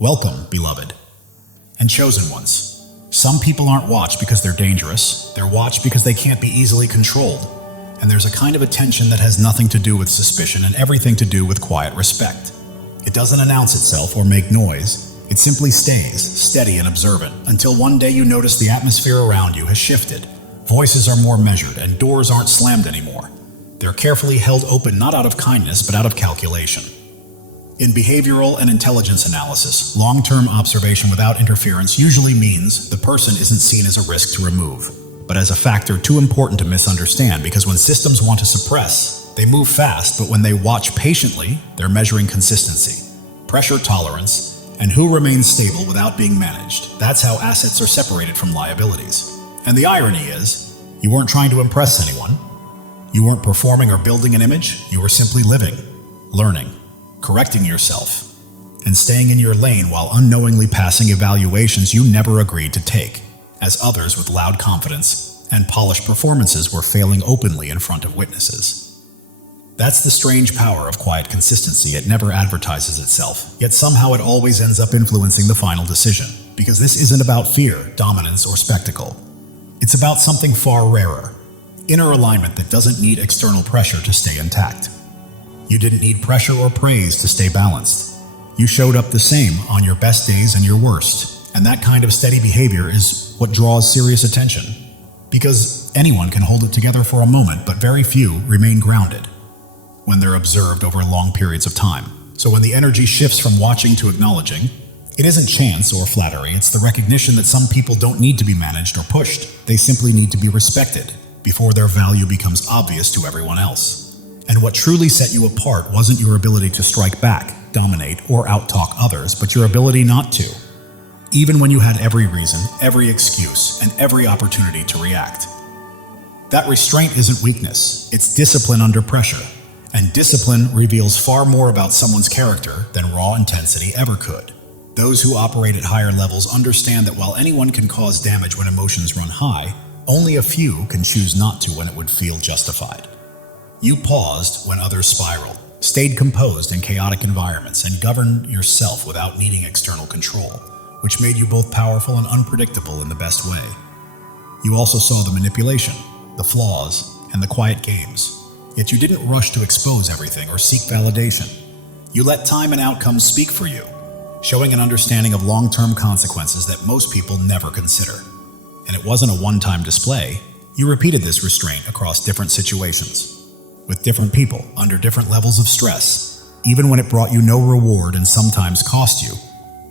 Welcome, beloved, and chosen ones. Some people aren't watched because they're dangerous. They're watched because they can't be easily controlled. And there's a kind of attention that has nothing to do with suspicion and everything to do with quiet respect. It doesn't announce itself or make noise. It simply stays, steady and observant, until one day you notice the atmosphere around you has shifted. Voices are more measured and doors aren't slammed anymore. They're carefully held open not out of kindness but out of calculation. In behavioral and intelligence analysis, long-term observation without interference usually means the person isn't seen as a risk to remove, but as a factor too important to misunderstand, because when systems want to suppress, they move fast, but when they watch patiently, they're measuring consistency, pressure tolerance, and who remains stable without being managed. That's how assets are separated from liabilities. And the irony is, you weren't trying to impress anyone. You weren't performing or building an image. You were simply living, learning, correcting yourself, and staying in your lane while unknowingly passing evaluations you never agreed to take, as others with loud confidence and polished performances were failing openly in front of witnesses. That's the strange power of quiet consistency. It never advertises itself, yet somehow it always ends up influencing the final decision, because this isn't about fear, dominance, or spectacle. It's about something far rarer, inner alignment that doesn't need external pressure to stay intact. You didn't need pressure or praise to stay balanced. You showed up the same on your best days and your worst. And that kind of steady behavior is what draws serious attention. Because anyone can hold it together for a moment, but very few remain grounded when they're observed over long periods of time. So when the energy shifts from watching to acknowledging, it isn't chance or flattery. It's the recognition that some people don't need to be managed or pushed. They simply need to be respected before their value becomes obvious to everyone else. And what truly set you apart wasn't your ability to strike back, dominate, or outtalk others, but your ability not to. Even when you had every reason, every excuse, and every opportunity to react. That restraint isn't weakness, it's discipline under pressure. And discipline reveals far more about someone's character than raw intensity ever could. Those who operate at higher levels understand that while anyone can cause damage when emotions run high, only a few can choose not to when it would feel justified. You paused when others spiraled, stayed composed in chaotic environments, and governed yourself without needing external control, which made you both powerful and unpredictable in the best way. You also saw the manipulation, the flaws, and the quiet games. Yet you didn't rush to expose everything or seek validation. You let time and outcomes speak for you, showing an understanding of long-term consequences that most people never consider. And it wasn't a one-time display. You repeated this restraint across different situations, with different people, under different levels of stress, even when it brought you no reward and sometimes cost you,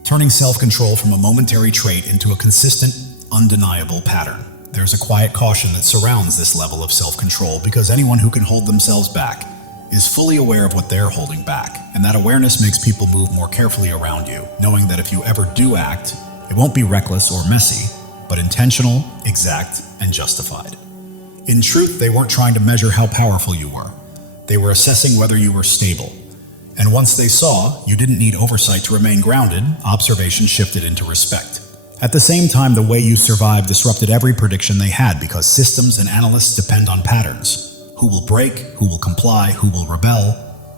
turning self-control from a momentary trait into a consistent, undeniable pattern. There's a quiet caution that surrounds this level of self-control, because anyone who can hold themselves back is fully aware of what they're holding back, and that awareness makes people move more carefully around you, knowing that if you ever do act, it won't be reckless or messy, but intentional, exact, and justified. In truth, they weren't trying to measure how powerful you were. They were assessing whether you were stable. And once they saw you didn't need oversight to remain grounded, observation shifted into respect. At the same time, the way you survived disrupted every prediction they had, because systems and analysts depend on patterns. Who will break, who will comply, who will rebel,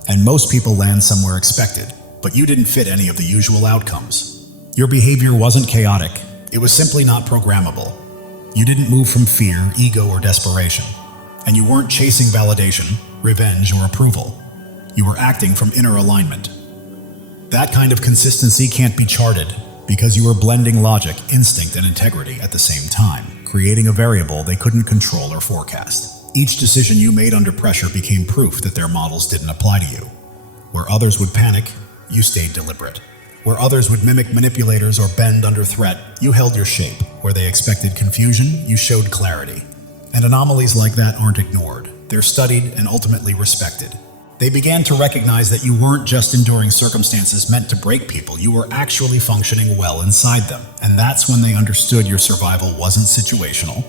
and most people land somewhere expected. But you didn't fit any of the usual outcomes. Your behavior wasn't chaotic. It was simply not programmable. You didn't move from fear, ego, or desperation. And you weren't chasing validation, revenge, or approval. You were acting from inner alignment. That kind of consistency can't be charted, because you were blending logic, instinct, and integrity at the same time, creating a variable they couldn't control or forecast. Each decision you made under pressure became proof that their models didn't apply to you. Where others would panic, you stayed deliberate. Where others would mimic manipulators or bend under threat, you held your shape. Where they expected confusion, you showed clarity. And anomalies like that aren't ignored. They're studied and ultimately respected. They began to recognize that you weren't just enduring circumstances meant to break people, you were actually functioning well inside them. And that's when they understood your survival wasn't situational.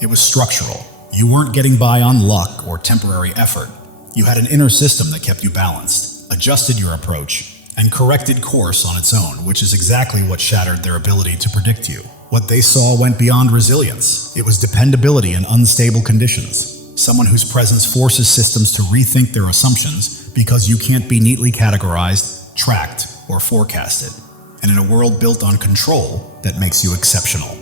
It was structural. You weren't getting by on luck or temporary effort. You had an inner system that kept you balanced, adjusted your approach, and corrected course on its own, which is exactly what shattered their ability to predict you. What they saw went beyond resilience. It was dependability in unstable conditions. Someone whose presence forces systems to rethink their assumptions because you can't be neatly categorized, tracked, or forecasted. and in a world built on control that makes you exceptional.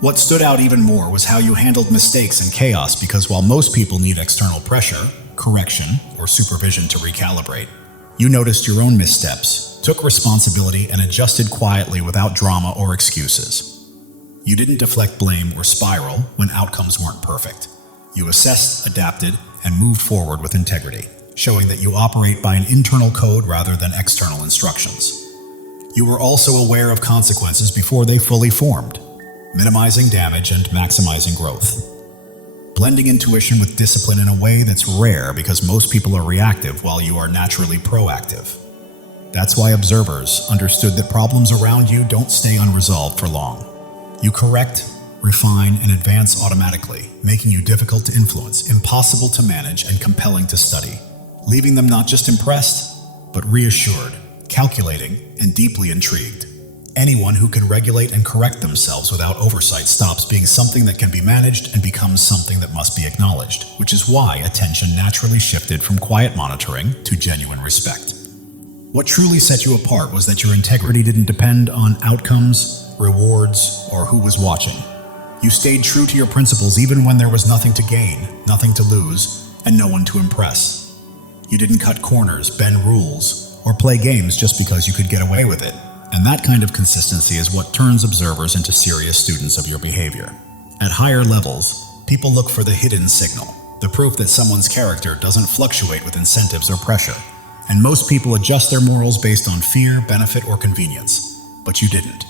What stood out even more was how you handled mistakes and chaos, because while most people need external pressure, correction, or supervision to recalibrate, you noticed your own missteps, took responsibility, and adjusted quietly without drama or excuses. You didn't deflect blame or spiral when outcomes weren't perfect. You assessed, adapted, and moved forward with integrity, showing that you operate by an internal code rather than external instructions. You were also aware of consequences before they fully formed, minimizing damage and maximizing growth. Blending intuition with discipline in a way that's rare, because most people are reactive while you are naturally proactive. That's why observers understood that problems around you don't stay unresolved for long. You correct, refine, and advance automatically, making you difficult to influence, impossible to manage, and compelling to study, leaving them not just impressed, but reassured, calculating, and deeply intrigued. Anyone who can regulate and correct themselves without oversight stops being something that can be managed and becomes something that must be acknowledged, which is why attention naturally shifted from quiet monitoring to genuine respect. What truly set you apart was that your integrity didn't depend on outcomes, rewards, or who was watching. You stayed true to your principles even when there was nothing to gain, nothing to lose, and no one to impress. You didn't cut corners, bend rules, or play games just because you could get away with it. And that kind of consistency is what turns observers into serious students of your behavior. At higher levels, people look for the hidden signal, the proof that someone's character doesn't fluctuate with incentives or pressure. And most people adjust their morals based on fear, benefit, or convenience. But you didn't.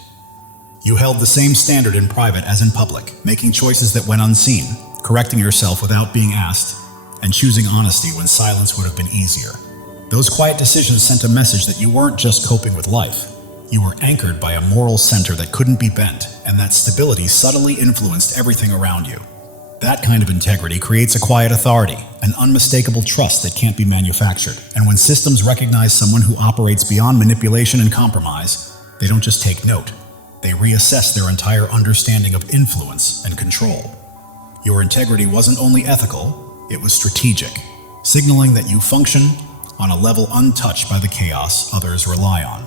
You held the same standard in private as in public, making choices that went unseen, correcting yourself without being asked, and choosing honesty when silence would have been easier. Those quiet decisions sent a message that you weren't just coping with life. You were anchored by a moral center that couldn't be bent, and that stability subtly influenced everything around you. That kind of integrity creates a quiet authority, an unmistakable trust that can't be manufactured. And when systems recognize someone who operates beyond manipulation and compromise, they don't just take note. They reassess their entire understanding of influence and control. Your integrity wasn't only ethical, it was strategic, signaling that you function on a level untouched by the chaos others rely on.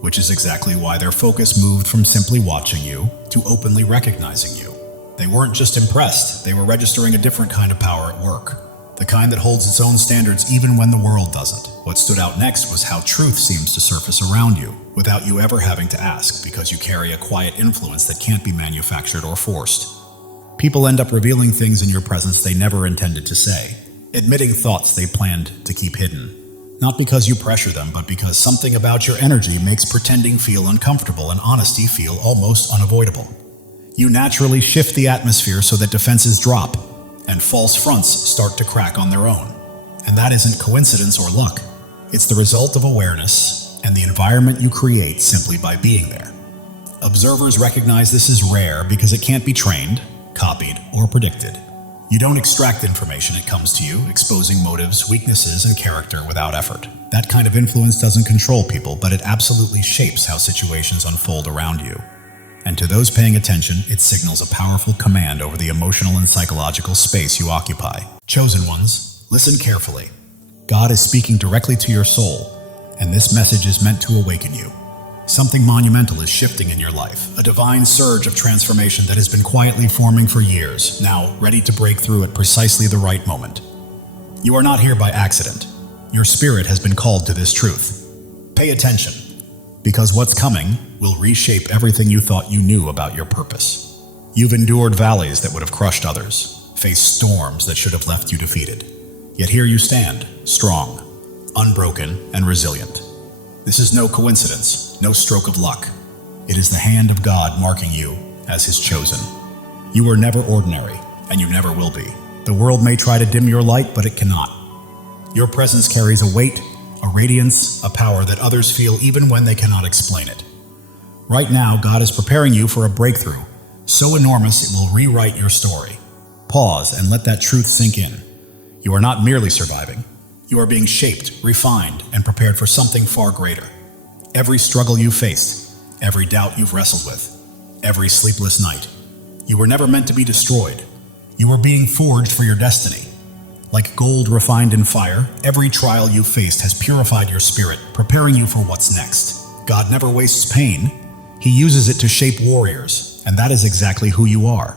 Which is exactly why their focus moved from simply watching you to openly recognizing you. They weren't just impressed, they were registering a different kind of power at work, the kind that holds its own standards even when the world doesn't. What stood out next was how truth seems to surface around you, without you ever having to ask, because you carry a quiet influence that can't be manufactured or forced. People end up revealing things in your presence they never intended to say, admitting thoughts they planned to keep hidden. Not because you pressure them, but because something about your energy makes pretending feel uncomfortable and honesty feel almost unavoidable. You naturally shift the atmosphere so that defenses drop, and false fronts start to crack on their own. And that isn't coincidence or luck. It's the result of awareness and the environment you create simply by being there. Observers recognize this as rare because it can't be trained, copied, or predicted. You don't extract information, it comes to you, exposing motives, weaknesses, and character without effort. That kind of influence doesn't control people, but it absolutely shapes how situations unfold around you. And to those paying attention, it signals a powerful command over the emotional and psychological space you occupy. Chosen ones, listen carefully. God is speaking directly to your soul, and this message is meant to awaken you. Something monumental is shifting in your life, a divine surge of transformation that has been quietly forming for years, now ready to break through at precisely the right moment. You are not here by accident. Your spirit has been called to this truth. Pay attention, because what's coming will reshape everything you thought you knew about your purpose. You've endured valleys that would have crushed others, faced storms that should have left you defeated. Yet here you stand, strong, unbroken, and resilient. This is no coincidence, no stroke of luck. It is the hand of God marking you as His chosen. You were never ordinary, and you never will be. The world may try to dim your light, but it cannot. Your presence carries a weight, a radiance, a power that others feel even when they cannot explain it. Right now, God is preparing you for a breakthrough, so enormous it will rewrite your story. Pause and let that truth sink in. You are not merely surviving. You are being shaped, refined, and prepared for something far greater. Every struggle you faced, every doubt you've wrestled with, every sleepless night. You were never meant to be destroyed. You were being forged for your destiny. Like gold refined in fire, every trial you faced has purified your spirit, preparing you for what's next. God never wastes pain. He uses it to shape warriors, and that is exactly who you are.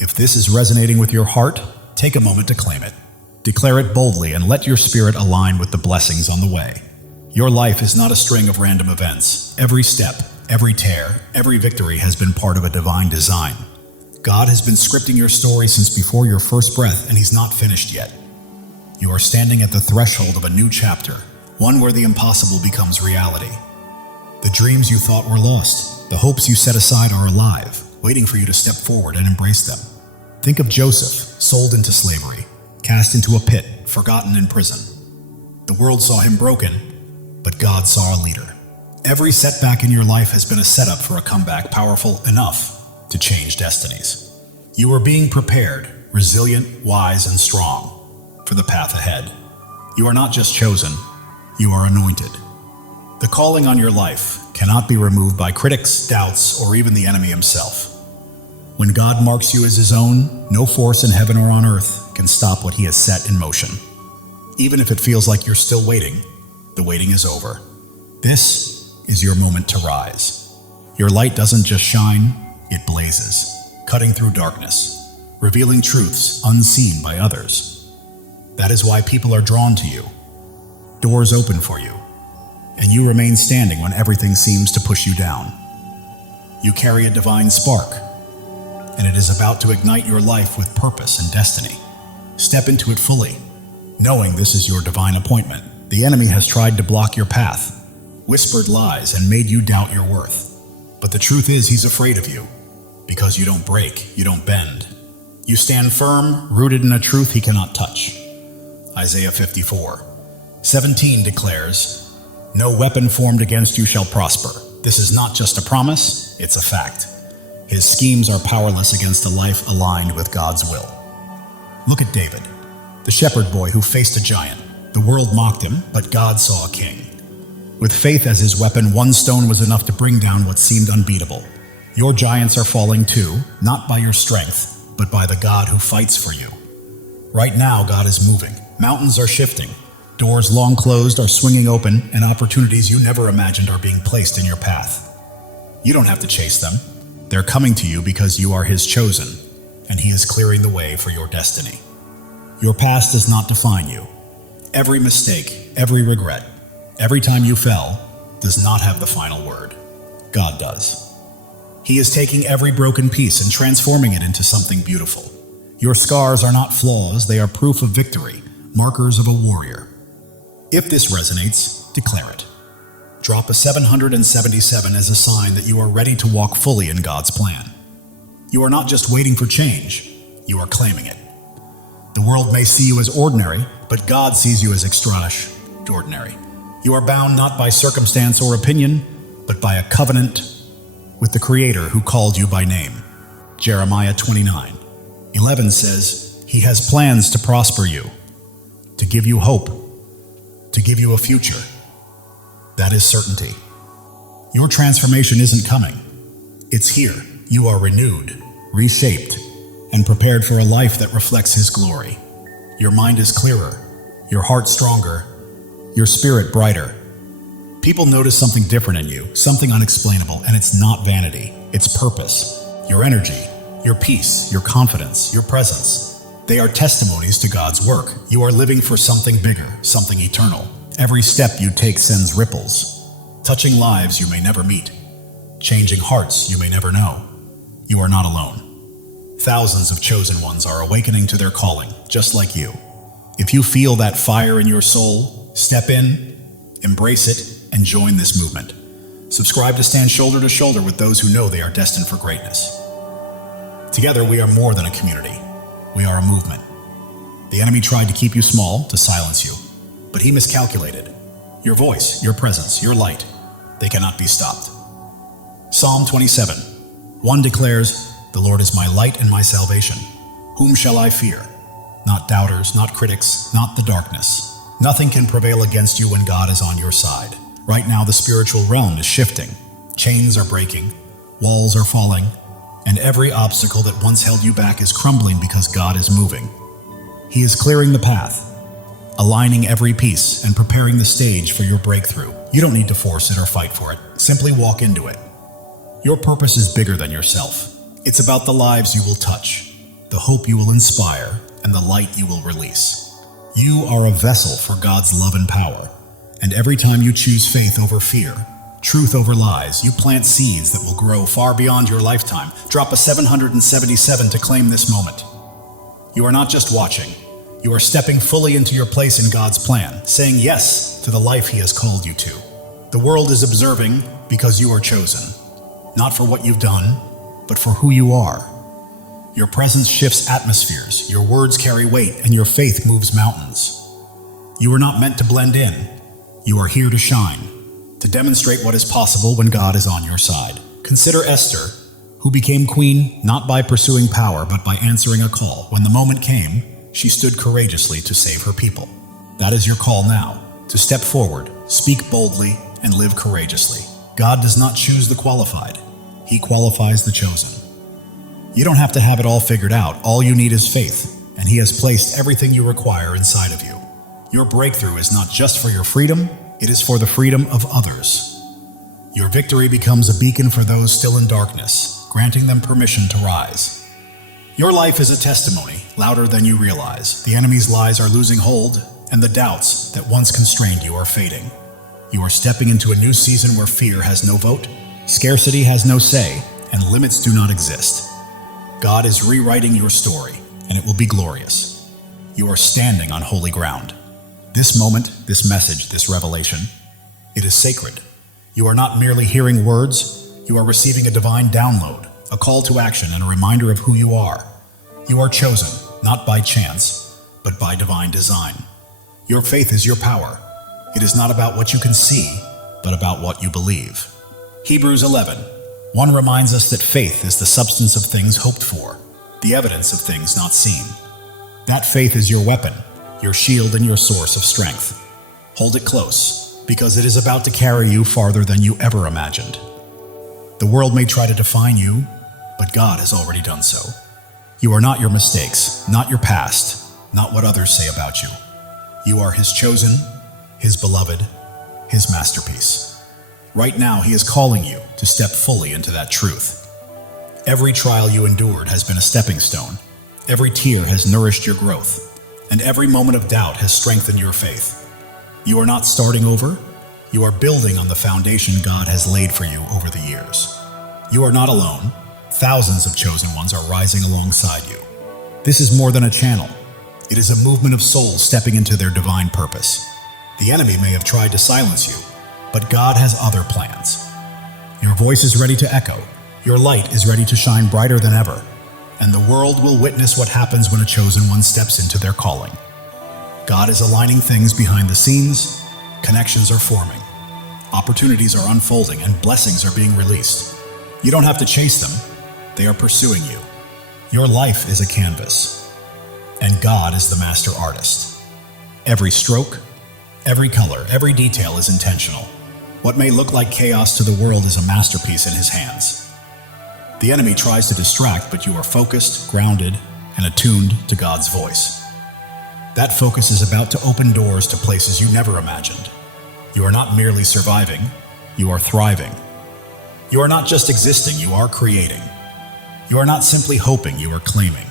If this is resonating with your heart, take a moment to claim it. Declare it boldly and let your spirit align with the blessings on the way. Your life is not a string of random events. Every step, every tear, every victory has been part of a divine design. God has been scripting your story since before your first breath, and He's not finished yet. You are standing at the threshold of a new chapter, one where the impossible becomes reality. The dreams you thought were lost, the hopes you set aside are alive, waiting for you to step forward and embrace them. Think of Joseph, sold into slavery, cast into a pit, forgotten in prison. The world saw him broken, but God saw a leader. Every setback in your life has been a setup for a comeback powerful enough to change destinies. You are being prepared, resilient, wise, and strong for the path ahead. You are not just chosen, you are anointed. The calling on your life cannot be removed by critics, doubts, or even the enemy himself. When God marks you as His own, no force in heaven or on earth can stop what He has set in motion. Even if it feels like you're still waiting, the waiting is over. This is your moment to rise. Your light doesn't just shine, it blazes, cutting through darkness, revealing truths unseen by others. That is why people are drawn to you. Doors open for you, and you remain standing when everything seems to push you down. You carry a divine spark, and it is about to ignite your life with purpose and destiny. Step into it fully, knowing this is your divine appointment. The enemy has tried to block your path, whispered lies, and made you doubt your worth. But the truth is, he's afraid of you, because you don't break, you don't bend. You stand firm, rooted in a truth he cannot touch. Isaiah 54:17 declares, "No weapon formed against you shall prosper." This is not just a promise, it's a fact. His schemes are powerless against a life aligned with God's will. Look at David, the shepherd boy who faced a giant. The world mocked him, but God saw a king. With faith as his weapon, one stone was enough to bring down what seemed unbeatable. Your giants are falling too, not by your strength, but by the God who fights for you. Right now, God is moving. Mountains are shifting. Doors long closed are swinging open, and opportunities you never imagined are being placed in your path. You don't have to chase them. They're coming to you because you are His chosen, and He is clearing the way for your destiny. Your past does not define you. Every mistake, every regret, every time you fell, does not have the final word. God does. He is taking every broken piece and transforming it into something beautiful. Your scars are not flaws, they are proof of victory, markers of a warrior. If this resonates, declare it. Drop a 777 as a sign that you are ready to walk fully in God's plan. You are not just waiting for change, you are claiming it. The world may see you as ordinary, but God sees you as extraordinary. You are bound not by circumstance or opinion, but by a covenant with the Creator who called you by name. Jeremiah 29:11 says, "He has plans to prosper you, to give you hope, to give you a future." That is certainty. Your transformation isn't coming. It's here. You are renewed, reshaped, and prepared for a life that reflects His glory. Your mind is clearer, your heart stronger, your spirit brighter. People notice something different in you, something unexplainable, and it's not vanity, it's purpose. Your energy, your peace, your confidence, your presence. They are testimonies to God's work. You are living for something bigger, something eternal. Every step you take sends ripples, touching lives you may never meet, changing hearts you may never know. You are not alone. Thousands of chosen ones are awakening to their calling, just like you. If you feel that fire in your soul, step in, embrace it, and join this movement. Subscribe to stand shoulder to shoulder with those who know they are destined for greatness. Together, we are more than a community. We are a movement. The enemy tried to keep you small, to silence you, but he miscalculated. Your voice, your presence, your light, they cannot be stopped. Psalm 27:1 declares, "The Lord is my light and my salvation. Whom shall I fear? Not doubters, not critics, not the darkness. Nothing can prevail against you when God is on your side." Right now, the spiritual realm is shifting. Chains are breaking, walls are falling, and every obstacle that once held you back is crumbling because God is moving. He is clearing the path, aligning every piece and preparing the stage for your breakthrough. You don't need to force it or fight for it. Simply walk into it. Your purpose is bigger than yourself. It's about the lives you will touch, the hope you will inspire, and the light you will release. You are a vessel for God's love and power, and every time you choose faith over fear, truth over lies, you plant seeds that will grow far beyond your lifetime. Drop a 777 to claim this moment. You are not just watching. You are stepping fully into your place in God's plan, saying yes to the life He has called you to. The world is observing because you are chosen, not for what you've done, but for who you are. Your presence shifts atmospheres, your words carry weight, and your faith moves mountains. You are not meant to blend in. You are here to shine, to demonstrate what is possible when God is on your side. Consider Esther, who became queen not by pursuing power, but by answering a call. When the moment came, she stood courageously to save her people. That is your call now, to step forward, speak boldly, and live courageously. God does not choose the qualified. He qualifies the chosen. You don't have to have it all figured out. All you need is faith, and He has placed everything you require inside of you. Your breakthrough is not just for your freedom, it is for the freedom of others. Your victory becomes a beacon for those still in darkness, granting them permission to rise. Your life is a testimony, louder than you realize. The enemy's lies are losing hold, and the doubts that once constrained you are fading. You are stepping into a new season where fear has no vote, scarcity has no say, and limits do not exist. God is rewriting your story, and it will be glorious. You are standing on holy ground. This moment, this message, this revelation, it is sacred. You are not merely hearing words, you are receiving a divine download, a call to action, and a reminder of who you are. You are chosen, not by chance, but by divine design. Your faith is your power. It is not about what you can see, but about what you believe. Hebrews 11:1 reminds us that faith is the substance of things hoped for, the evidence of things not seen. That faith is your weapon, your shield, and your source of strength. Hold it close, because it is about to carry you farther than you ever imagined. The world may try to define you, but God has already done so. You are not your mistakes, not your past, not what others say about you. You are His chosen, His beloved, His masterpiece. Right now, He is calling you to step fully into that truth. Every trial you endured has been a stepping stone. Every tear has nourished your growth, and every moment of doubt has strengthened your faith. You are not starting over. You are building on the foundation God has laid for you over the years. You are not alone. Thousands of chosen ones are rising alongside you. This is more than a channel. It is a movement of souls stepping into their divine purpose. The enemy may have tried to silence you, but God has other plans. Your voice is ready to echo. Your light is ready to shine brighter than ever. And the world will witness what happens when a chosen one steps into their calling. God is aligning things behind the scenes. Connections are forming. Opportunities are unfolding, and blessings are being released. You don't have to chase them. They are pursuing you. Your life is a canvas, and God is the master artist. Every stroke, every color, every detail is intentional. What may look like chaos to the world is a masterpiece in His hands. The enemy tries to distract, but you are focused, grounded, and attuned to God's voice. That focus is about to open doors to places you never imagined. You are not merely surviving, you are thriving. You are not just existing, you are creating. You are not simply hoping, you are claiming.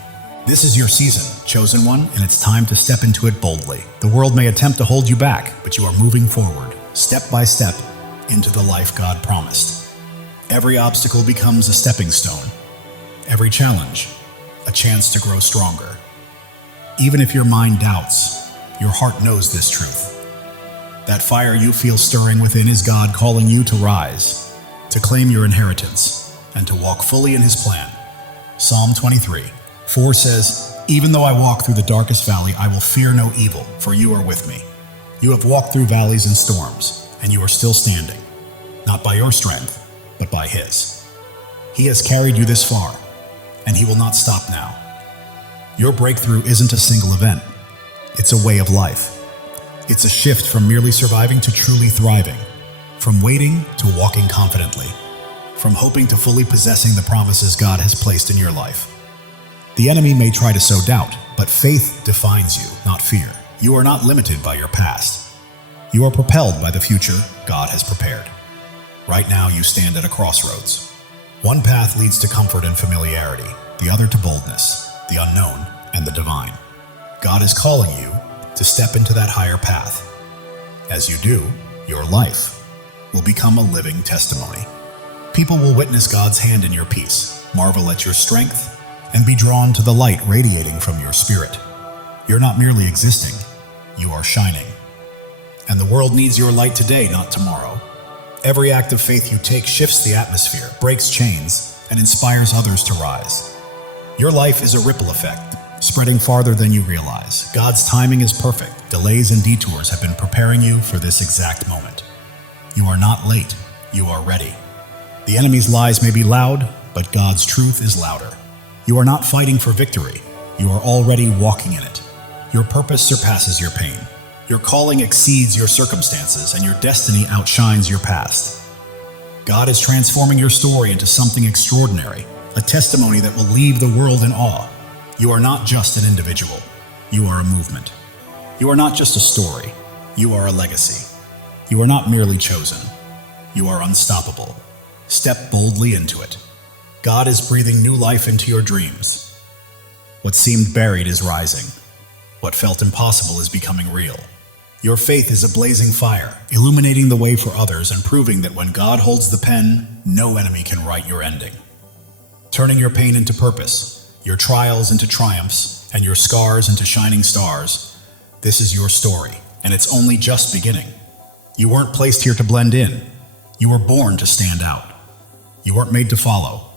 This is your season, chosen one, and it's time to step into it boldly. The world may attempt to hold you back, but you are moving forward, step by step, into the life God promised. Every obstacle becomes a stepping stone. Every challenge, a chance to grow stronger. Even if your mind doubts, your heart knows this truth. That fire you feel stirring within is God calling you to rise, to claim your inheritance, and to walk fully in His plan. Psalm 23:4 says, "Even though I walk through the darkest valley, I will fear no evil, for you are with me. You have walked through valleys and storms, and you are still standing, not by your strength, but by His. He has carried you this far, and He will not stop now." Your breakthrough isn't a single event. It's a way of life. It's a shift from merely surviving to truly thriving, from waiting to walking confidently, from hoping to fully possessing the promises God has placed in your life. The enemy may try to sow doubt, but faith defines you, not fear. You are not limited by your past. You are propelled by the future God has prepared. Right now you stand at a crossroads. One path leads to comfort and familiarity, the other to boldness, the unknown, and the divine. God is calling you to step into that higher path. As you do, your life will become a living testimony. People will witness God's hand in your peace, marvel at your strength, and be drawn to the light radiating from your spirit. You're not merely existing, you are shining. And the world needs your light today, not tomorrow. Every act of faith you take shifts the atmosphere, breaks chains, and inspires others to rise. Your life is a ripple effect, spreading farther than you realize. God's timing is perfect. Delays and detours have been preparing you for this exact moment. You are not late, you are ready. The enemy's lies may be loud, but God's truth is louder. You are not fighting for victory, you are already walking in it. Your purpose surpasses your pain. Your calling exceeds your circumstances, and your destiny outshines your past. God is transforming your story into something extraordinary, a testimony that will leave the world in awe. You are not just an individual, you are a movement. You are not just a story, you are a legacy. You are not merely chosen, you are unstoppable. Step boldly into it. God is breathing new life into your dreams. What seemed buried is rising. What felt impossible is becoming real. Your faith is a blazing fire, illuminating the way for others and proving that when God holds the pen, no enemy can write your ending. Turning your pain into purpose, your trials into triumphs, and your scars into shining stars, this is your story, and it's only just beginning. You weren't placed here to blend in. You were born to stand out. You weren't made to follow.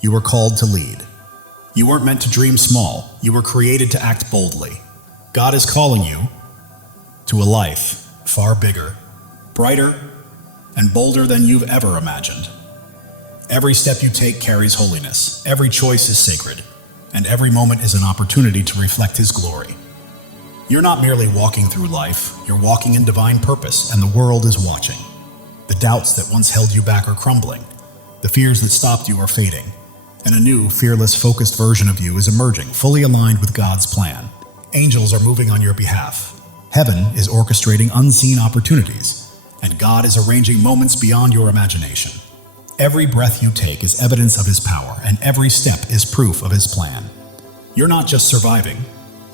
You were called to lead. You weren't meant to dream small. You were created to act boldly. God is calling you to a life far bigger, brighter, and bolder than you've ever imagined. Every step you take carries holiness, every choice is sacred, and every moment is an opportunity to reflect His glory. You're not merely walking through life, you're walking in divine purpose, and the world is watching. The doubts that once held you back are crumbling, the fears that stopped you are fading, and a new, fearless, focused version of you is emerging, fully aligned with God's plan. Angels are moving on your behalf. Heaven is orchestrating unseen opportunities, and God is arranging moments beyond your imagination. Every breath you take is evidence of His power, and every step is proof of His plan. You're not just surviving,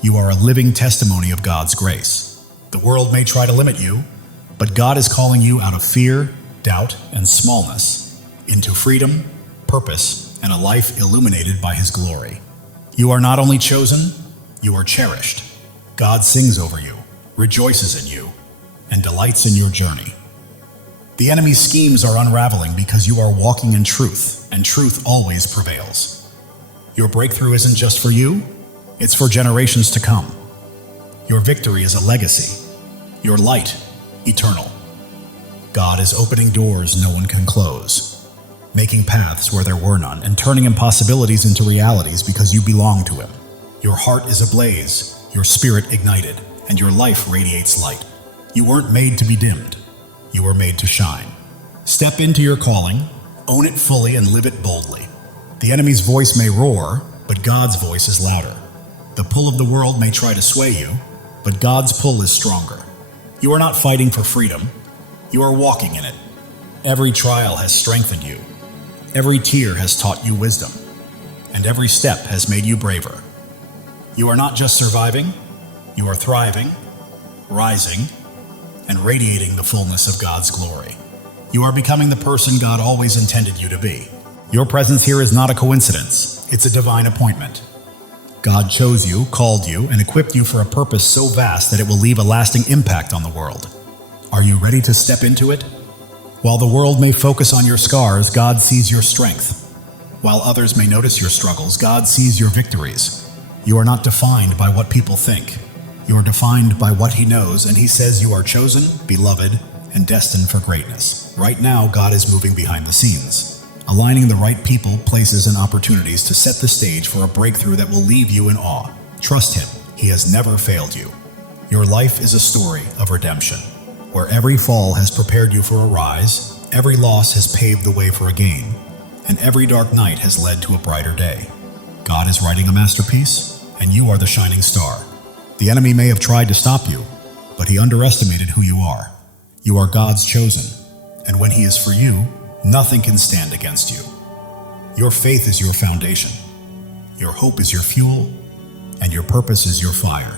you are a living testimony of God's grace. The world may try to limit you, but God is calling you out of fear, doubt, and smallness into freedom, purpose, and a life illuminated by His glory. You are not only chosen, you are cherished. God sings over you, rejoices in you, and delights in your journey. The enemy's schemes are unraveling because you are walking in truth, and truth always prevails. Your breakthrough isn't just for you, it's for generations to come. Your victory is a legacy, your light eternal. God is opening doors no one can close, making paths where there were none, and turning impossibilities into realities because you belong to Him. Your heart is ablaze, your spirit ignited, and your life radiates light. You weren't made to be dimmed. You were made to shine. Step into your calling, own it fully, and live it boldly. The enemy's voice may roar, but God's voice is louder. The pull of the world may try to sway you, but God's pull is stronger. You are not fighting for freedom. You are walking in it. Every trial has strengthened you. Every tear has taught you wisdom. And every step has made you braver. You are not just surviving, you are thriving, rising, and radiating the fullness of God's glory. You are becoming the person God always intended you to be. Your presence here is not a coincidence, it's a divine appointment. God chose you, called you, and equipped you for a purpose so vast that it will leave a lasting impact on the world. Are you ready to step into it? While the world may focus on your scars, God sees your strength. While others may notice your struggles, God sees your victories. You are not defined by what people think. You are defined by what He knows, and He says you are chosen, beloved, and destined for greatness. Right now, God is moving behind the scenes, aligning the right people, places, and opportunities to set the stage for a breakthrough that will leave you in awe. Trust Him. He has never failed you. Your life is a story of redemption, where every fall has prepared you for a rise, every loss has paved the way for a gain, and every dark night has led to a brighter day. God is writing a masterpiece, and you are the shining star. The enemy may have tried to stop you, but he underestimated who you are. You are God's chosen, and when He is for you, Nothing can stand against you. Your faith is your foundation. Your hope is your fuel, and your purpose is your fire.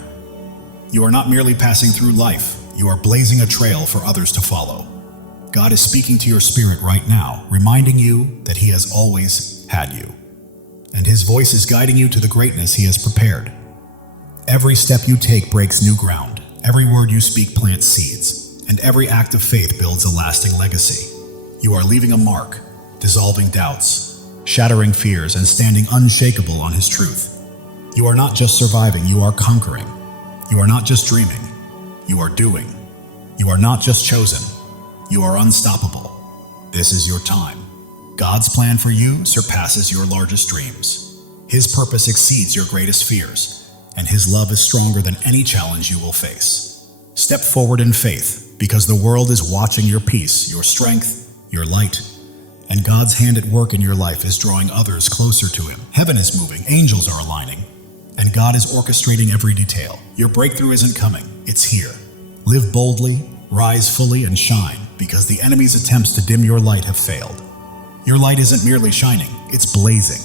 You are not merely passing through life, you are blazing a trail for others to follow. God is speaking to your spirit right now, reminding you that He has always had you. And His voice is guiding you to the greatness He has prepared. Every step you take breaks new ground. Every word you speak plants seeds, and every act of faith builds a lasting legacy. You are leaving a mark, dissolving doubts, shattering fears, and standing unshakable on His truth. You are not just surviving, you are conquering. You are not just dreaming, you are doing. You are not just chosen, you are unstoppable. This is your time. God's plan for you surpasses your largest dreams. His purpose exceeds your greatest fears, and His love is stronger than any challenge you will face. Step forward in faith, because the world is watching your peace, your strength, your light, and God's hand at work in your life is drawing others closer to Him. Heaven is moving, angels are aligning, and God is orchestrating every detail. Your breakthrough isn't coming, it's here. Live boldly, rise fully, and shine, because the enemy's attempts to dim your light have failed. Your light isn't merely shining, it's blazing,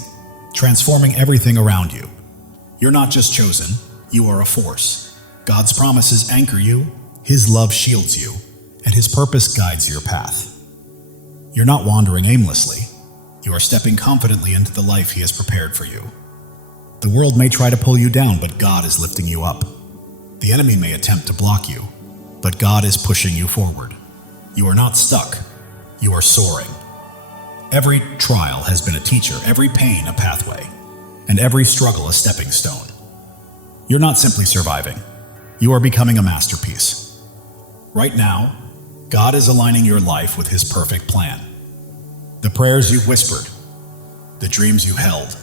transforming everything around you. You're not just chosen, you are a force. God's promises anchor you, His love shields you, and His purpose guides your path. You're not wandering aimlessly, you are stepping confidently into the life He has prepared for you. The world may try to pull you down, but God is lifting you up. The enemy may attempt to block you, but God is pushing you forward. You are not stuck, you are soaring. Every trial has been a teacher, every pain a pathway, and every struggle a stepping stone. You're not simply surviving, you are becoming a masterpiece. Right now, God is aligning your life with His perfect plan. The prayers you've whispered, the dreams you held,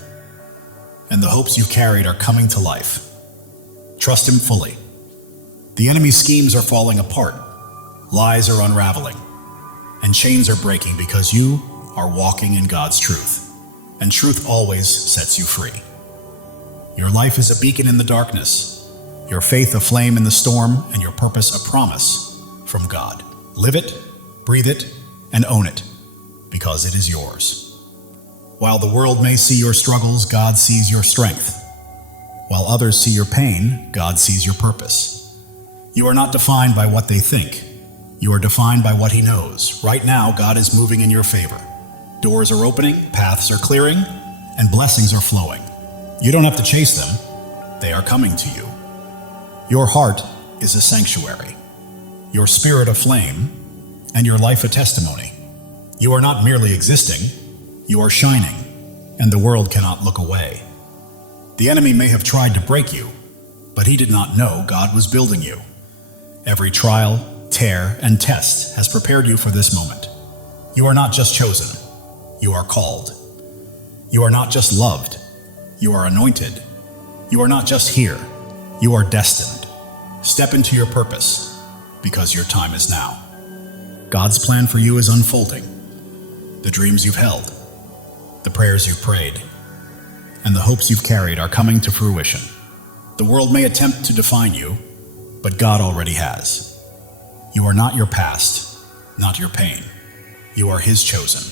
and the hopes you've carried are coming to life. Trust Him fully. The enemy's schemes are falling apart, lies are unraveling, and chains are breaking because you are walking in God's truth, and truth always sets you free. Your life is a beacon in the darkness, your faith a flame in the storm, and your purpose a promise from God. Live it, breathe it, and own it, because it is yours. While the world may see your struggles, God sees your strength. While others see your pain, God sees your purpose. You are not defined by what they think. You are defined by what He knows. Right now, God is moving in your favor. Doors are opening, paths are clearing, and blessings are flowing. You don't have to chase them. They are coming to you. Your heart is a sanctuary, your spirit a flame, and your life a testimony. You are not merely existing, you are shining, and the world cannot look away. The enemy may have tried to break you, but he did not know God was building you. Every trial, tear, and test has prepared you for this moment. You are not just chosen, you are called. You are not just loved, you are anointed. You are not just here, you are destined. Step into your purpose, because your time is now. God's plan for you is unfolding. The dreams you've held, the prayers you've prayed, and the hopes you've carried are coming to fruition. The world may attempt to define you, but God already has. You are not your past, not your pain. You are His chosen,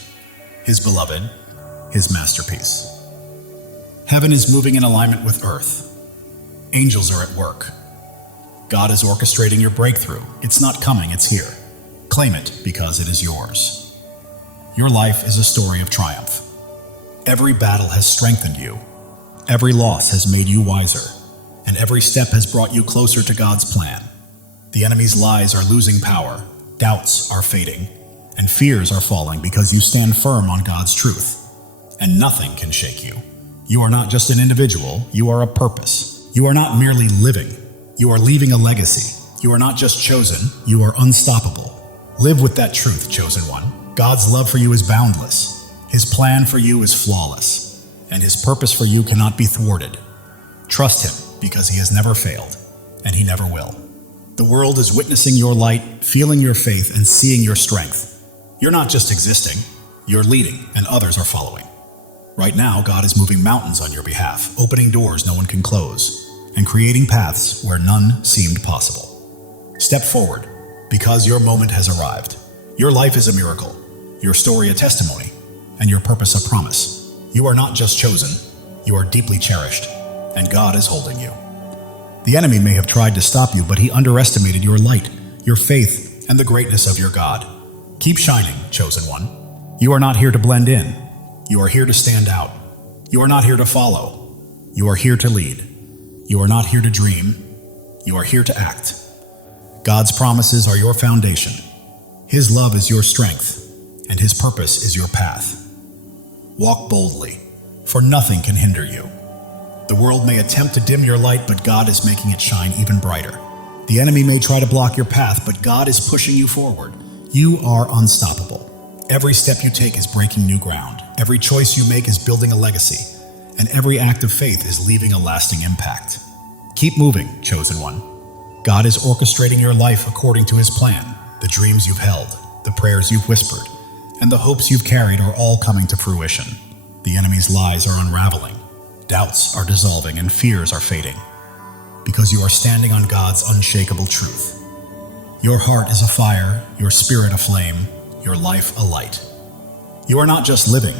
His beloved, His masterpiece. Heaven is moving in alignment with earth. Angels are at work. God is orchestrating your breakthrough. It's not coming, it's here. Claim it because it is yours. Your life is a story of triumph. Every battle has strengthened you. Every loss has made you wiser. And every step has brought you closer to God's plan. The enemy's lies are losing power. Doubts are fading. And fears are falling because you stand firm on God's truth. And nothing can shake you. You are not just an individual, you are a purpose. You are not merely living, you are leaving a legacy. You are not just chosen, you are unstoppable. Live with that truth, chosen one. God's love for you is boundless. His plan for you is flawless. And His purpose for you cannot be thwarted. Trust Him because He has never failed, and He never will. The world is witnessing your light, feeling your faith, and seeing your strength. You're not just existing, you're leading, and others are following. Right now, God is moving mountains on your behalf, opening doors no one can close, and creating paths where none seemed possible. Step forward, because your moment has arrived. Your life is a miracle. your story a testimony, and your purpose a promise. You are not just chosen, you are deeply cherished, and God is holding you. The enemy may have tried to stop you, but he underestimated your light, your faith, and the greatness of your God. Keep shining, chosen one. You are not here to blend in. You are here to stand out. You are not here to follow. You are here to lead. You are not here to dream. You are here to act. God's promises are your foundation. His love is your strength, and His purpose is your path. Walk boldly, for nothing can hinder you. The world may attempt to dim your light, but God is making it shine even brighter. The enemy may try to block your path, but God is pushing you forward. You are unstoppable. Every step you take is breaking new ground. Every choice you make is building a legacy, and every act of faith is leaving a lasting impact. Keep moving, chosen one. God is orchestrating your life according to His plan. The dreams you've held, the prayers you've whispered, and the hopes you've carried are all coming to fruition. The enemy's lies are unraveling. Doubts are dissolving and fears are fading, because you are standing on God's unshakable truth. Your heart is afire, your spirit aflame, your life a light. You are not just living,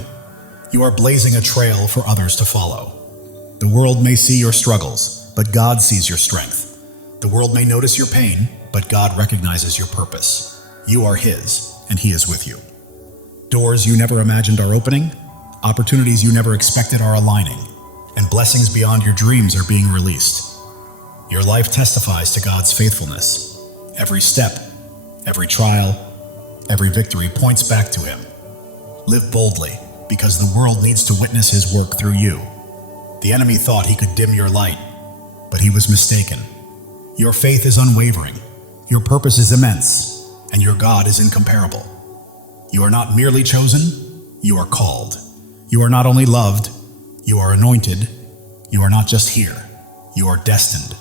you are blazing a trail for others to follow. The world may see your struggles, but God sees your strength. The world may notice your pain, but God recognizes your purpose. You are His, and He is with you. Doors you never imagined are opening, opportunities you never expected are aligning, and blessings beyond your dreams are being released. Your life testifies to God's faithfulness. Every step, every trial, every victory points back to Him. Live boldly, because the world needs to witness His work through you. The enemy thought he could dim your light, but he was mistaken. Your faith is unwavering, your purpose is immense, and your God is incomparable. You are not merely chosen, you are called. You are not only loved, you are anointed. You are not just here, you are destined.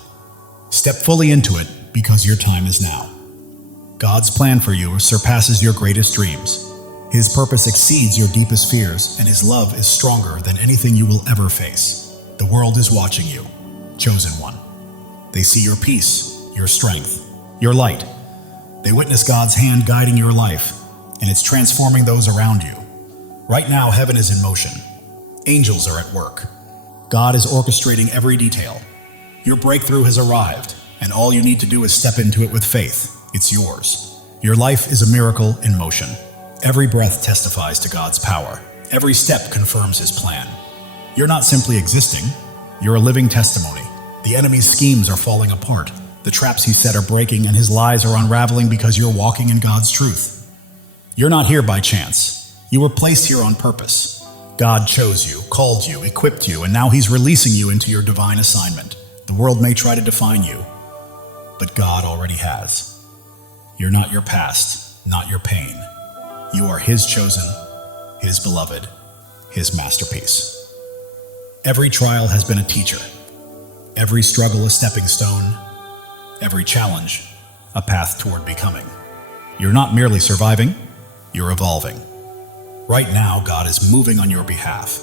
Step fully into it, because your time is now. God's plan for you surpasses your greatest dreams. His purpose exceeds your deepest fears, and His love is stronger than anything you will ever face. The world is watching you, chosen one. They see your peace, your strength, your light. They witness God's hand guiding your life, and it's transforming those around you. Right now, heaven is in motion. Angels are at work. God is orchestrating every detail. Your breakthrough has arrived, and all you need to do is step into it with faith. It's yours. Your life is a miracle in motion. Every breath testifies to God's power. Every step confirms His plan. You're not simply existing, you're a living testimony. The enemy's schemes are falling apart. The traps he set are breaking, and his lies are unraveling because you're walking in God's truth. You're not here by chance. You were placed here on purpose. God chose you, called you, equipped you, and now He's releasing you into your divine assignment. The world may try to define you, but God already has. You're not your past, not your pain. You are His chosen, His beloved, His masterpiece. Every trial has been a teacher. Every struggle a stepping stone. Every challenge a path toward becoming. You're not merely surviving, you're evolving. Right now, God is moving on your behalf.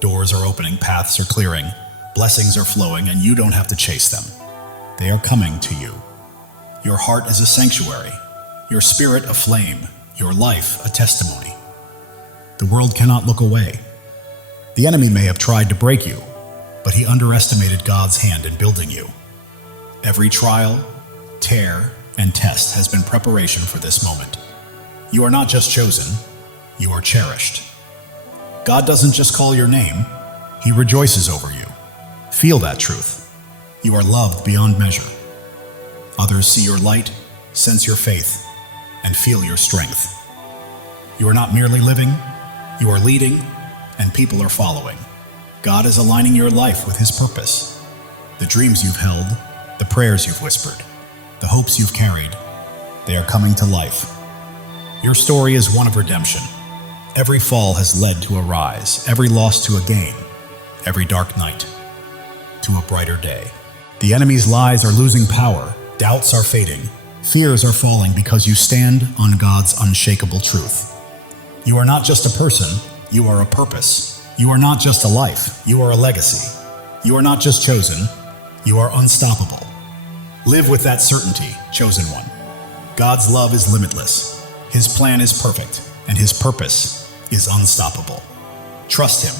Doors are opening, paths are clearing, blessings are flowing, and you don't have to chase them. They are coming to you. Your heart is a sanctuary, your spirit a flame, your life a testimony. The world cannot look away. The enemy may have tried to break you, but he underestimated God's hand in building you. Every trial, tear, and test has been preparation for this moment. You are not just chosen, you are cherished. God doesn't just call your name, He rejoices over you. Feel that truth. You are loved beyond measure. Others see your light, sense your faith, and feel your strength. You are not merely living, you are leading, and people are following. God is aligning your life with His purpose. The dreams you've held, the prayers you've whispered, the hopes you've carried, they are coming to life. Your story is one of redemption. Every fall has led to a rise, every loss to a gain, every dark night to a brighter day. The enemy's lies are losing power, doubts are fading, fears are falling because you stand on God's unshakable truth. You are not just a person, you are a purpose. You are not just a life, you are a legacy. You are not just chosen, you are unstoppable. Live with that certainty, chosen one. God's love is limitless. His plan is perfect, and his purpose is unstoppable. Trust him.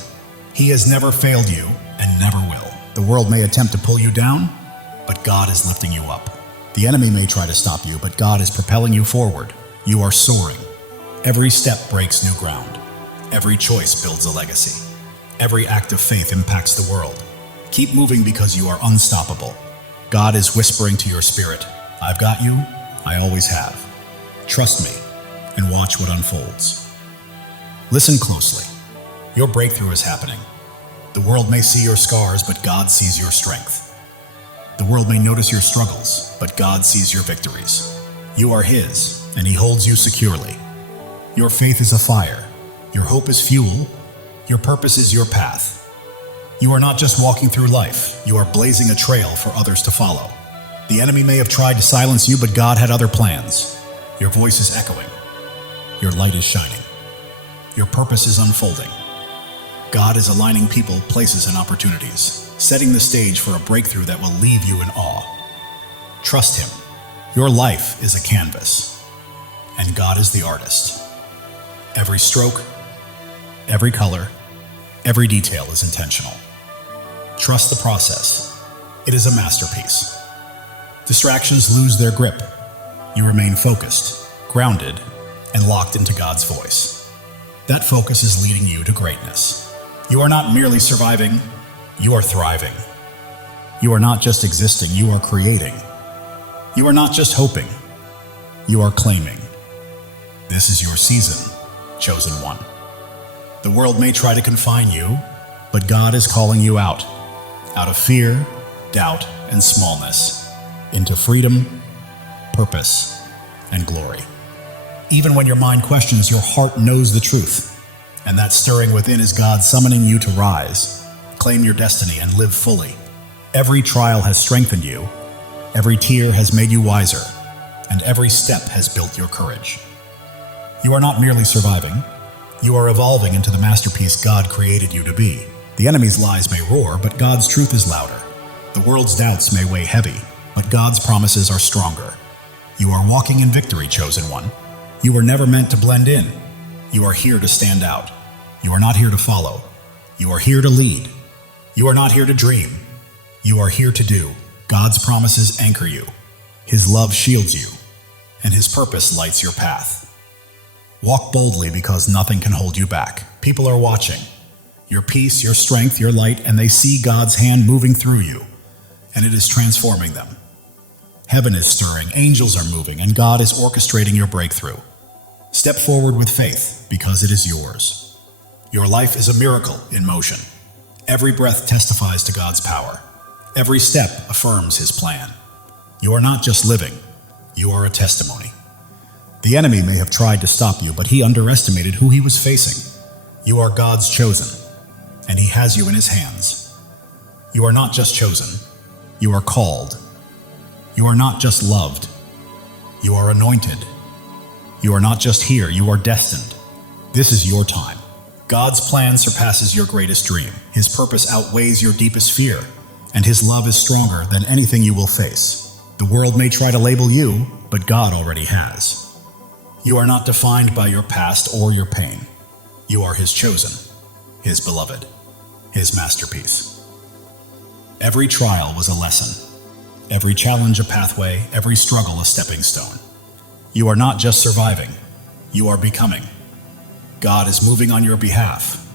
He has never failed you and never will. The world may attempt to pull you down, but God is lifting you up. The enemy may try to stop you, but God is propelling you forward. You are soaring. Every step breaks new ground. Every choice builds a legacy. Every act of faith impacts the world. Keep moving because you are unstoppable. God is whispering to your spirit, "I've got you, I always have. Trust me and watch what unfolds." Listen closely. Your breakthrough is happening. The world may see your scars, but God sees your strength. The world may notice your struggles, but God sees your victories. You are His, and He holds you securely. Your faith is a fire. Your hope is fuel. Your purpose is your path. You are not just walking through life. You are blazing a trail for others to follow. The enemy may have tried to silence you, but God had other plans. Your voice is echoing. Your light is shining. Your purpose is unfolding. God is aligning people, places, and opportunities, setting the stage for a breakthrough that will leave you in awe. Trust Him. Your life is a canvas, and God is the artist. Every stroke, every color, every detail is intentional. Trust the process. It is a masterpiece. Distractions lose their grip. You remain focused, grounded, and locked into God's voice. That focus is leading you to greatness. You are not merely surviving, you are thriving. You are not just existing, you are creating. You are not just hoping, you are claiming. This is your season, chosen one. The world may try to confine you, but God is calling you out of fear, doubt, and smallness, into freedom, purpose, and glory. Even when your mind questions, your heart knows the truth. And that stirring within is God summoning you to rise, claim your destiny, and live fully. Every trial has strengthened you, every tear has made you wiser, and every step has built your courage. You are not merely surviving, you are evolving into the masterpiece God created you to be. The enemy's lies may roar, but God's truth is louder. The world's doubts may weigh heavy, but God's promises are stronger. You are walking in victory, chosen one. You were never meant to blend in. You are here to stand out. You are not here to follow. You are here to lead. You are not here to dream. You are here to do. God's promises anchor you. His love shields you, and His purpose lights your path. Walk boldly because nothing can hold you back. People are watching. Your peace, your strength, your light, and they see God's hand moving through you, and it is transforming them. Heaven is stirring, angels are moving, and God is orchestrating your breakthrough. Step forward with faith, because it is yours. Your life is a miracle in motion. Every breath testifies to God's power. Every step affirms His plan. You are not just living, you are a testimony. The enemy may have tried to stop you, but he underestimated who he was facing. You are God's chosen, and He has you in His hands. You are not just chosen, you are called. You are not just loved, you are anointed. You are not just here, you are destined. This is your time. God's plan surpasses your greatest dream. His purpose outweighs your deepest fear, and His love is stronger than anything you will face. The world may try to label you, but God already has. You are not defined by your past or your pain. You are His chosen, His beloved, His masterpiece. Every trial was a lesson. Every challenge a pathway, every struggle a stepping stone. You are not just surviving, you are becoming. God is moving on your behalf.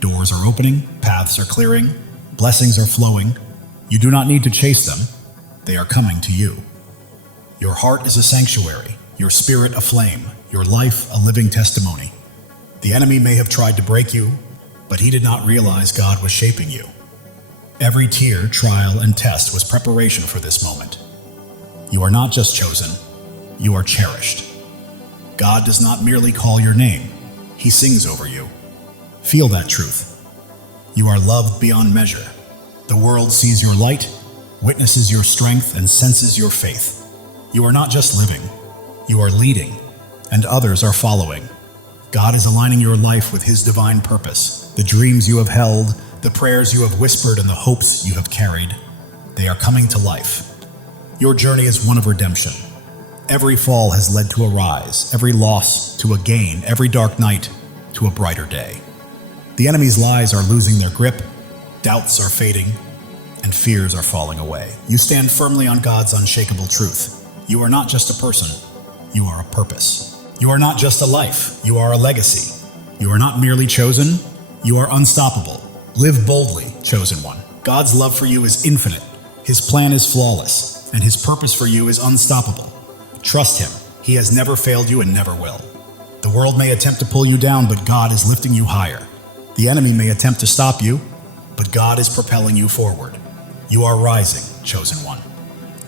Doors are opening, paths are clearing, blessings are flowing. You do not need to chase them, they are coming to you. Your heart is a sanctuary, your spirit a flame, your life a living testimony. The enemy may have tried to break you, but he did not realize God was shaping you. Every tear, trial, and test was preparation for this moment. You are not just chosen, you are cherished. God does not merely call your name, He sings over you. Feel that truth. You are loved beyond measure. The world sees your light, witnesses your strength, and senses your faith. You are not just living, you are leading, and others are following. God is aligning your life with His divine purpose. The dreams you have held, the prayers you have whispered, and the hopes you have carried, they are coming to life. Your journey is one of redemption. Every fall has led to a rise, every loss to a gain, every dark night to a brighter day. The enemy's lies are losing their grip, doubts are fading, and fears are falling away. You stand firmly on God's unshakable truth. You are not just a person, you are a purpose. You are not just a life, you are a legacy. You are not merely chosen, you are unstoppable. Live boldly, chosen one. God's love for you is infinite, His plan is flawless, and His purpose for you is unstoppable. Trust Him, He has never failed you and never will. The world may attempt to pull you down, but God is lifting you higher. The enemy may attempt to stop you, but God is propelling you forward. You are rising, chosen one.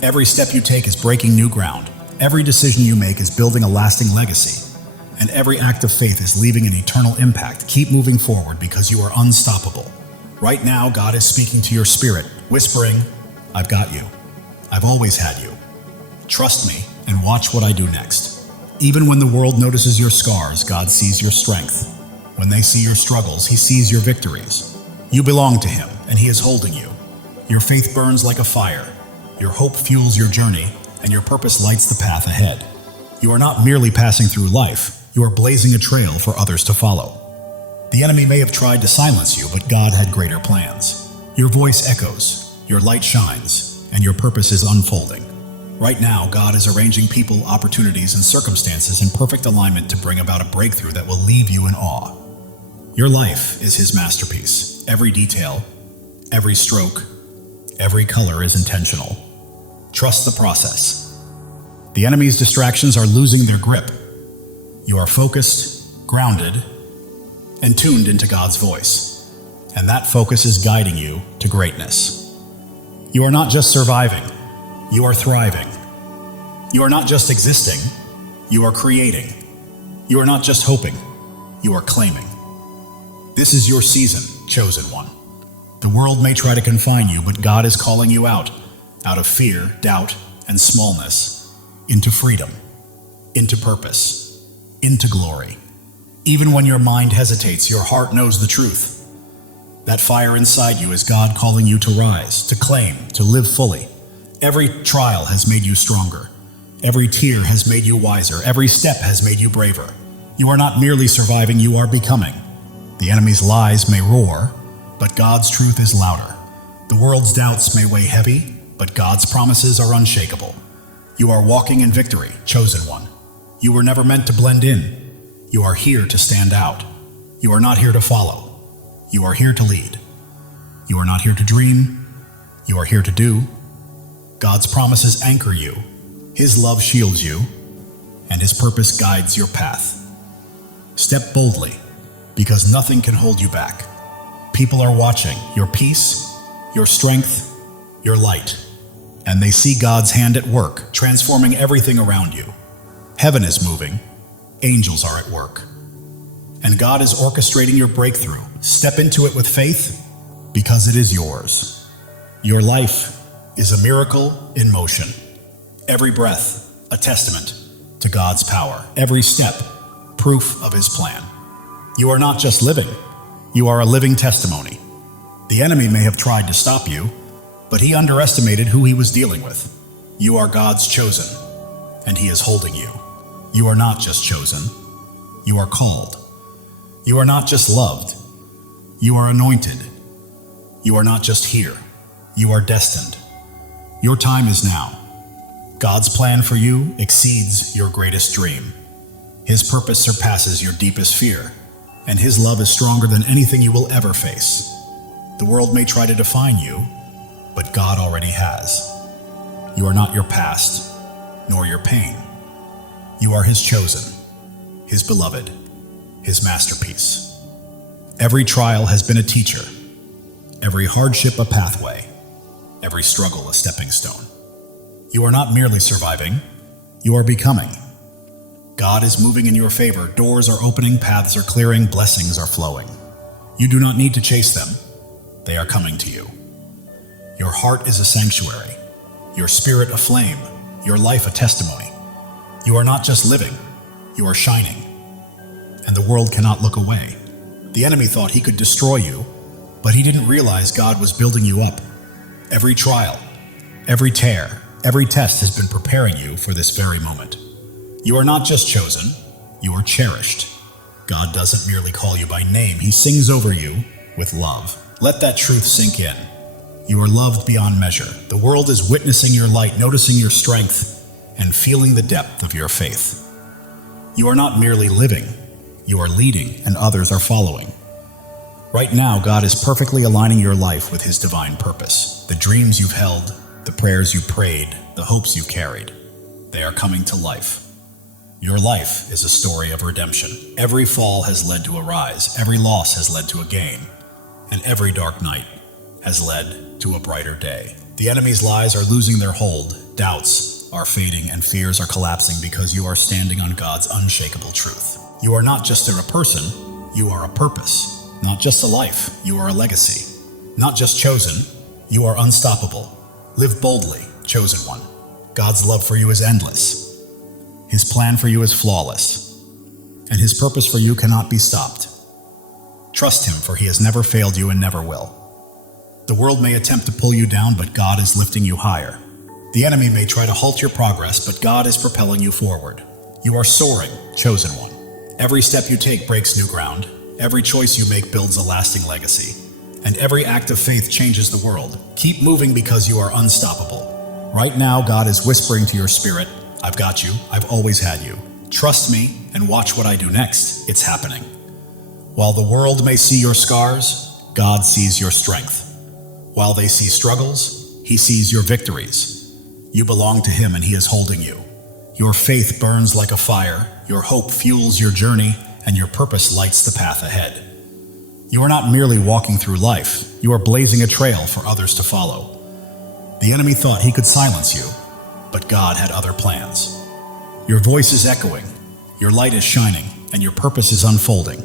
Every step you take is breaking new ground. Every decision you make is building a lasting legacy. And every act of faith is leaving an eternal impact. Keep moving forward because you are unstoppable. Right now, God is speaking to your spirit, whispering, I've got you. I've always had you. Trust me and watch what I do next. Even when the world notices your scars, God sees your strength. When they see your struggles, He sees your victories. You belong to Him, and He is holding you. Your faith burns like a fire. Your hope fuels your journey, and your purpose lights the path ahead. You are not merely passing through life, you are blazing a trail for others to follow. The enemy may have tried to silence you, but God had greater plans. Your voice echoes, your light shines, and your purpose is unfolding. Right now, God is arranging people, opportunities, and circumstances in perfect alignment to bring about a breakthrough that will leave you in awe. Your life is His masterpiece. Every detail, every stroke, every color is intentional. Trust the process. The enemy's distractions are losing their grip. You are focused, grounded, and tuned into God's voice. And that focus is guiding you to greatness. You are not just surviving, you are thriving. You are not just existing, you are creating. You are not just hoping, you are claiming. This is your season, chosen one. The world may try to confine you, but God is calling you out of fear, doubt, and smallness, into freedom, into purpose, into glory. Even when your mind hesitates, your heart knows the truth. That fire inside you is God calling you to rise, to claim, to live fully. Every trial has made you stronger. Every tear has made you wiser. Every step has made you braver. You are not merely surviving, you are becoming. The enemy's lies may roar, but God's truth is louder. The world's doubts may weigh heavy, but God's promises are unshakable. You are walking in victory, chosen one. You were never meant to blend in. You are here to stand out. You are not here to follow. You are here to lead. You are not here to dream. You are here to do. God's promises anchor you. His love shields you, and His purpose guides your path. Step boldly, because nothing can hold you back. People are watching your peace, your strength, your light, and they see God's hand at work, transforming everything around you. Heaven is moving, angels are at work, and God is orchestrating your breakthrough. Step into it with faith, because it is yours. Your life is a miracle in motion. Every breath, a testament to God's power. Every step, proof of His plan. You are not just living, you are a living testimony. The enemy may have tried to stop you, but he underestimated who he was dealing with. You are God's chosen, and He is holding you. You are not just chosen, you are called. You are not just loved, you are anointed. You are not just here, you are destined. Your time is now. God's plan for you exceeds your greatest dream. His purpose surpasses your deepest fear, and His love is stronger than anything you will ever face. The world may try to define you, but God already has. You are not your past, nor your pain. You are His chosen, His beloved, His masterpiece. Every trial has been a teacher, every hardship a pathway, every struggle a stepping stone. You are not merely surviving, you are becoming. God is moving in your favor. Doors are opening, paths are clearing, blessings are flowing. You do not need to chase them. They are coming to you. Your heart is a sanctuary, your spirit a flame, your life a testimony. You are not just living, you are shining. And the world cannot look away. The enemy thought he could destroy you, but he didn't realize God was building you up. Every trial, every tear, Every test has been preparing you for this very moment. You are not just chosen, you are cherished. God doesn't merely call you by name, He sings over you with love. Let that truth sink in. You are loved beyond measure. The world is witnessing your light, noticing your strength, and feeling the depth of your faith. You are not merely living, you are leading, and others are following. Right now, God is perfectly aligning your life with His divine purpose. The dreams you've held, the prayers you prayed, the hopes you carried, they are coming to life. Your life is a story of redemption. Every fall has led to a rise, every loss has led to a gain, and every dark night has led to a brighter day. The enemy's lies are losing their hold, doubts are fading, and fears are collapsing because you are standing on God's unshakable truth. You are not just a person, you are a purpose. Not just a life, you are a legacy. Not just chosen, you are unstoppable. Live boldly, chosen one. God's love for you is endless. His plan for you is flawless. And His purpose for you cannot be stopped. Trust Him, for He has never failed you and never will. The world may attempt to pull you down, but God is lifting you higher. The enemy may try to halt your progress, but God is propelling you forward. You are soaring, chosen one. Every step you take breaks new ground. Every choice you make builds a lasting legacy. And every act of faith changes the world. Keep moving because you are unstoppable. Right now, God is whispering to your spirit, I've got you, I've always had you. Trust me and watch what I do next. It's happening. While the world may see your scars, God sees your strength. While they see struggles, He sees your victories. You belong to Him and He is holding you. Your faith burns like a fire, your hope fuels your journey, and your purpose lights the path ahead. You are not merely walking through life, you are blazing a trail for others to follow. The enemy thought he could silence you, but God had other plans. Your voice is echoing, your light is shining, and your purpose is unfolding.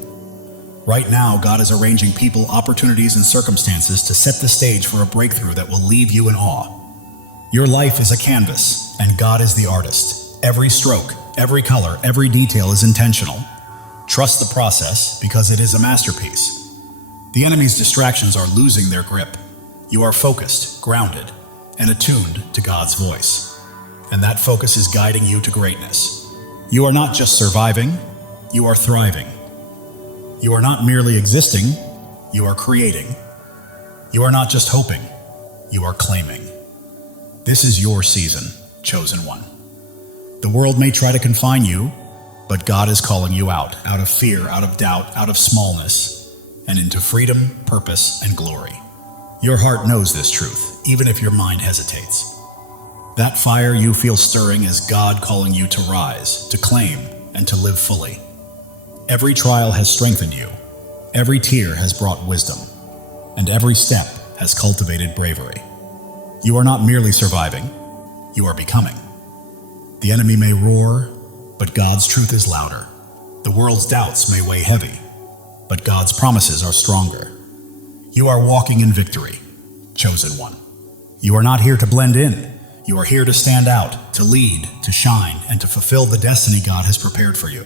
Right now, God is arranging people, opportunities, and circumstances to set the stage for a breakthrough that will leave you in awe. Your life is a canvas, and God is the artist. Every stroke, every color, every detail is intentional. Trust the process because it is a masterpiece. The enemy's distractions are losing their grip. You are focused, grounded, and attuned to God's voice. And that focus is guiding you to greatness. You are not just surviving, you are thriving. You are not merely existing, you are creating. You are not just hoping, you are claiming. This is your season, chosen one. The world may try to confine you, but God is calling you out of fear, out of doubt, out of smallness, and into freedom, purpose, and glory. Your heart knows this truth, even if your mind hesitates. That fire you feel stirring is God calling you to rise, to claim, and to live fully. Every trial has strengthened you, every tear has brought wisdom, and every step has cultivated bravery. You are not merely surviving, you are becoming. The enemy may roar, but God's truth is louder. The world's doubts may weigh heavy, but God's promises are stronger. You are walking in victory, chosen one. You are not here to blend in. You are here to stand out, to lead, to shine, and to fulfill the destiny God has prepared for you.